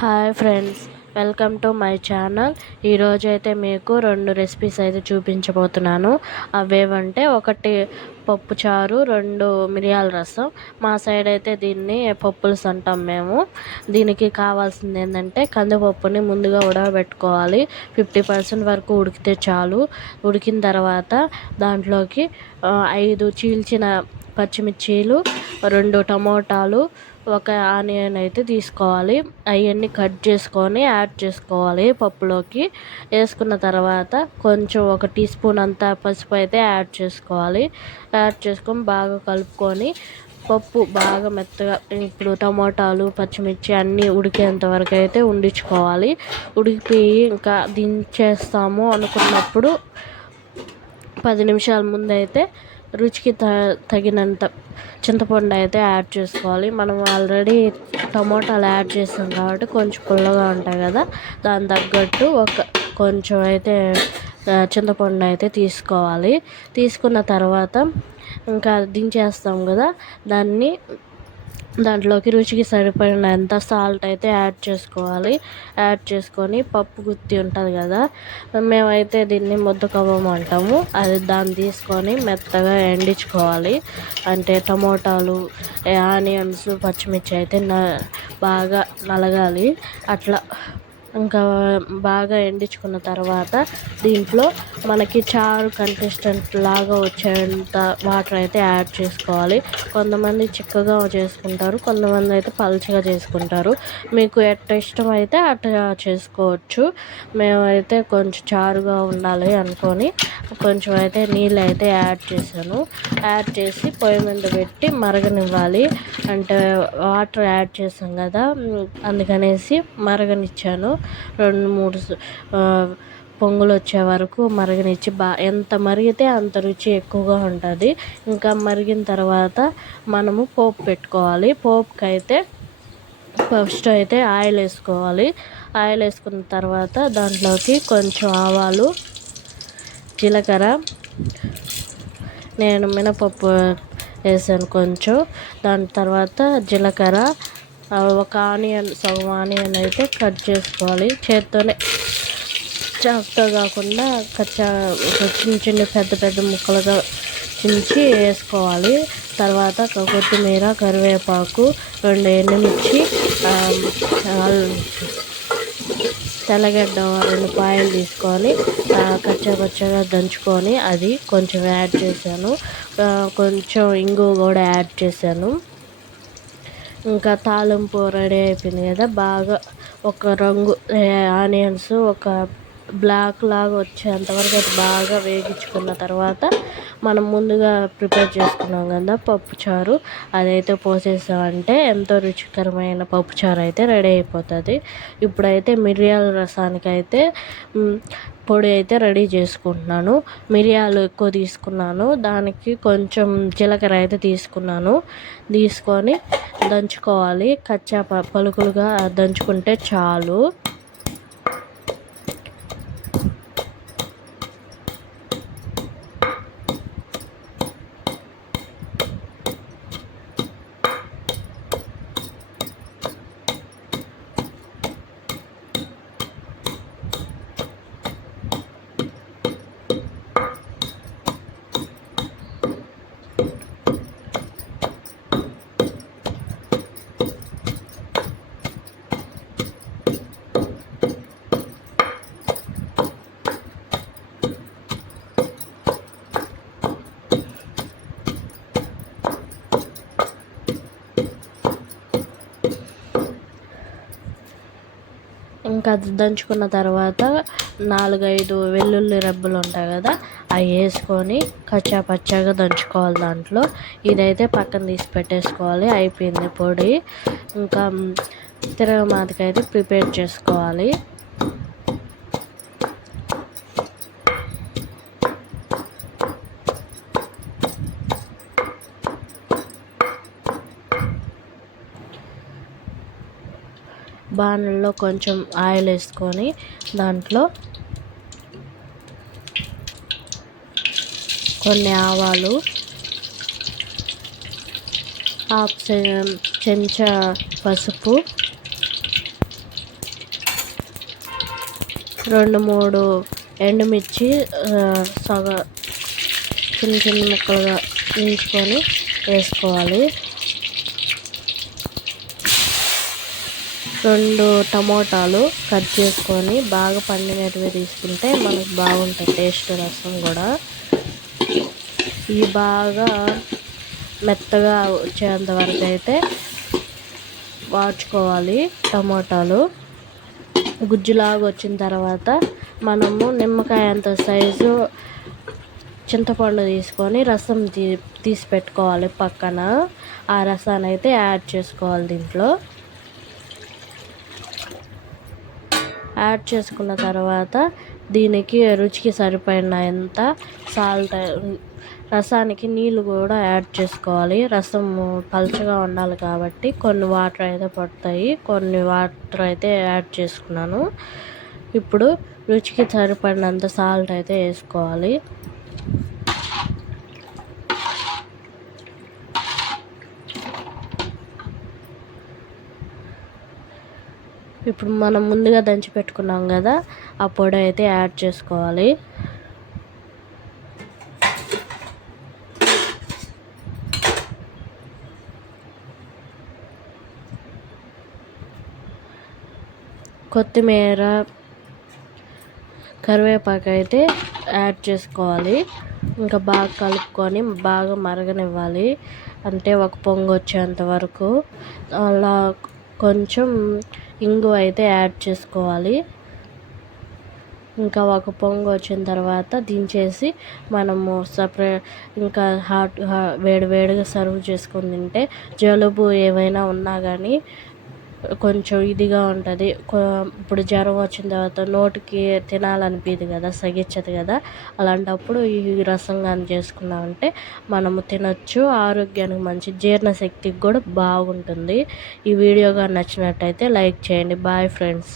Hi friends welcome to my channel. ఈరోజు అయితే మీకు రెండు రెసిపీస్ అయితే చూపించబోతున్నాను. అవేవంటే ఒకటి పప్పు చారు రెండు మిరియాల రసం. మా సైడ్ అయితే దీన్ని పప్పులుస్ అంటాం మేము. దీనికి కావాల్సింది ఏంటంటే కందిపప్పుని ముందుగా ఉడకబెట్టుకోవాలి. ఫిఫ్టీ పర్సెంట్ వరకు ఉడికితే చాలు. ఉడికిన తర్వాత దాంట్లోకి ఐదు చీల్చిన పచ్చిమిర్చీలు రెండు టమోటాలు ఒక ఆనియన్ అయితే తీసుకోవాలి. అవన్నీ కట్ చేసుకొని యాడ్ చేసుకోవాలి పప్పులోకి. వేసుకున్న తర్వాత కొంచెం ఒక టీ స్పూన్ అంత పసుపు అయితే యాడ్ చేసుకోవాలి. యాడ్ చేసుకొని బాగా కలుపుకొని పప్పు బాగా మెత్తగా ఇప్పుడు టమోటాలు పచ్చిమిర్చి అన్నీ ఉడికేంత వరకు అయితే ఉండించుకోవాలి ఉడికిపోయి ఇంకా దించేస్తాము అనుకున్నప్పుడు పది నిమిషాల ముందు అయితే రుచికి త తగినంత చింతపండు అయితే యాడ్ చేసుకోవాలి. మనం ఆల్రెడీ టమోటాలు యాడ్ చేస్తాం కాబట్టి కొంచెం పుల్లగా ఉంటాయి కదా. దాని తగ్గట్టు ఒక కొంచెం అయితే చింతపండు అయితే తీసుకోవాలి. తీసుకున్న తర్వాత ఇంకా దించేస్తాం కదా. దాన్ని దాంట్లోకి రుచికి సరిపడినంత సాల్ట్ అయితే యాడ్ చేసుకోవాలి. యాడ్ చేసుకొని పప్పు గుత్తి ఉంటుంది కదా మేమైతే దీన్ని ముద్ద కవ్వం అంటాము. అది దాన్ని తీసుకొని మెత్తగా ఎండించుకోవాలి. అంటే టమోటాలు ఆనియన్స్ పచ్చిమిర్చి అయితే న బాగా నలగాలి. అట్లా ఇంకా బాగా ఎండించుకున్న తర్వాత దీంట్లో మనకి చారు కన్సిస్టెంట్ లాగా వచ్చేంత వాటర్ అయితే యాడ్ చేసుకోవాలి. కొంతమంది చిక్కగా చేసుకుంటారు కొంతమంది అయితే పలుచగా చేసుకుంటారు. మీకు ఎట్ట ఇష్టం అయితే అట్లా చేసుకోవచ్చు. మేమైతే కొంచెం చారుగా ఉండాలి అనుకొని కొంచెం అయితే నీళ్ళు అయితే యాడ్ చేశాను. యాడ్ చేసి పొయ్యి మీద పెట్టి మరగనివ్వాలి. అంటే వాటర్ యాడ్ చేసాం కదా అందుకనేసి మరగనిచ్చాను. రెండు మూడు పొంగులు వచ్చే వరకు మరగనిచ్చి బా ఎంత మరిగితే అంత రుచి ఎక్కువగా ఉంటుంది. ఇంకా మరిగిన తర్వాత మనము పోపు పెట్టుకోవాలి. పోపుకి అయితే ఫస్ట్ అయితే ఆయిల్ వేసుకోవాలి. ఆయిల్ వేసుకున్న తర్వాత దాంట్లోకి కొంచెం ఆవాలు జీలకర్ర నేను మినపప్పు వేసాను కొంచెం. దాని తర్వాత జీలకర్ర ఒక ఆనియన్ సగం ఆనియన్ అయితే కట్ చేసుకోవాలి. చేత్తోనే చాక్తో కాకుండా కచ్చా చిన్న చిన్న పెద్ద పెద్ద ముక్కలుగా చించి వేసుకోవాలి. తర్వాత కొత్తిమీర కరివేపాకు రెండు ఎండుమిర్చి తెల్లగడ్డ రెండు పాయలు తీసుకొని ఆ, కచ్చా పచ్చగా దంచుకొని అది కొంచెం యాడ్ చేశాను. కొంచెం ఇంగు కూడా యాడ్ చేశాను. ఇంకా తాలింపు రెడీ అయిపోయింది కదా బాగా ఒక రంగు ఆనియన్స్ ఒక బ్లాక్ లాగా వచ్చేంతవరకు అది బాగా వేగించుకున్న తర్వాత మనం ముందుగా ప్రిపేర్ చేసుకున్నాం కదా పప్పు చారు. అదైతే పోసేసామంటే ఎంతో రుచికరమైన పప్పుచారు అయితే రెడీ అయిపోతుంది. ఇప్పుడైతే మిరియాల రసానికి అయితే పొడి అయితే రెడీ చేసుకుంటున్నాను. మిరియాలు ఎక్కువ తీసుకున్నాను. దానికి కొంచెం జీలకర్ర అయితే తీసుకున్నాను. తీసుకొని దంచుకోవాలి. కచ్చా ప- పలుకులుగా దంచుకుంటే చాలు. అది దంచుకున్న తర్వాత నాలుగైదు వెల్లుల్లి రెబ్బలు ఉంటాయి కదా అవి వేసుకొని కచ్చా పచ్చాగా దంచుకోవాలి దాంట్లో. ఇదైతే పక్కన తీసి పెట్టేసుకోవాలి అయిపోయింది పొడి. ఇంకా తిరగమాతకైతే అయితే ప్రిపేర్ చేసుకోవాలి. బాణల్లో కొంచెం ఆయిల్ వేసుకొని దాంట్లో కొన్ని ఆవాలు హాఫ్ చెంచా పసుపు రెండు మూడు ఎండుమిర్చి సగ చిన్న చిన్న ముక్కలుగా తీసుకొని వేసుకోవాలి. రెండు టమోటాలు కట్ చేసుకొని బాగా పండినవి తీసుకుంటే మనకు బాగుంటుంది టేస్ట్ రసం కూడా. ఇవి బాగా మెత్తగా వచ్చేంత వరకు అయితే వాడ్చుకోవాలి టమోటాలు. గుజ్జులాగా వచ్చిన తర్వాత మనము నిమ్మకాయ అంత సైజు చింతపండు తీసుకొని రసం తీ తీసి పెట్టుకోవాలి పక్కన. ఆ రసాన్ని అయితే యాడ్ చేసుకోవాలి దీంట్లో. యాడ్ చేసుకున్న తర్వాత దీనికి రుచికి సరిపడినంత సాల్ట్ రసానికి నీళ్ళు కూడా యాడ్ చేసుకోవాలి. రసం పలుచగా ఉండాలి కాబట్టి కొన్ని వాటర్ అయితే పడతాయి. కొన్ని వాటర్ అయితే యాడ్ చేసుకున్నాను. ఇప్పుడు రుచికి సరిపడినంత సాల్ట్ అయితే వేసుకోవాలి. ఇప్పుడు మనం ముందుగా దంచి పెట్టుకున్నాం కదా ఆ పొడి అయితే యాడ్ చేసుకోవాలి. కొత్తిమీర కరివేపాకు అయితే యాడ్ చేసుకోవాలి. ఇంకా బాగా కలుపుకొని బాగా మరగనివ్వాలి. అంటే ఒక పొంగు వచ్చేంత వరకు. అలా కొంచెం ఇంగు అయితే యాడ్ చేసుకోవాలి. ఇంకా ఒక పొంగు వచ్చిన తర్వాత దించేసి మనము సపరేట్ ఇంకా హాట్ వేడి వేడిగా సర్వ్ చేసుకొని తింటే జలుబు ఏమైనా ఉన్నా కానీ కొంచెం ఇదిగా ఉంటుంది. ఇప్పుడు జ్వరం వచ్చిన తర్వాత నోటికి తినాలనిపించదు కదా సగించదు కదా. అలాంటప్పుడు ఈ రసం కానీ చేసుకున్నామంటే మనము తినచ్చు ఆరోగ్యానికి మంచి జీర్ణశక్తికి కూడా బాగుంటుంది. ఈ వీడియో కానీ నచ్చినట్టయితే లైక్ చేయండి. Bye friends.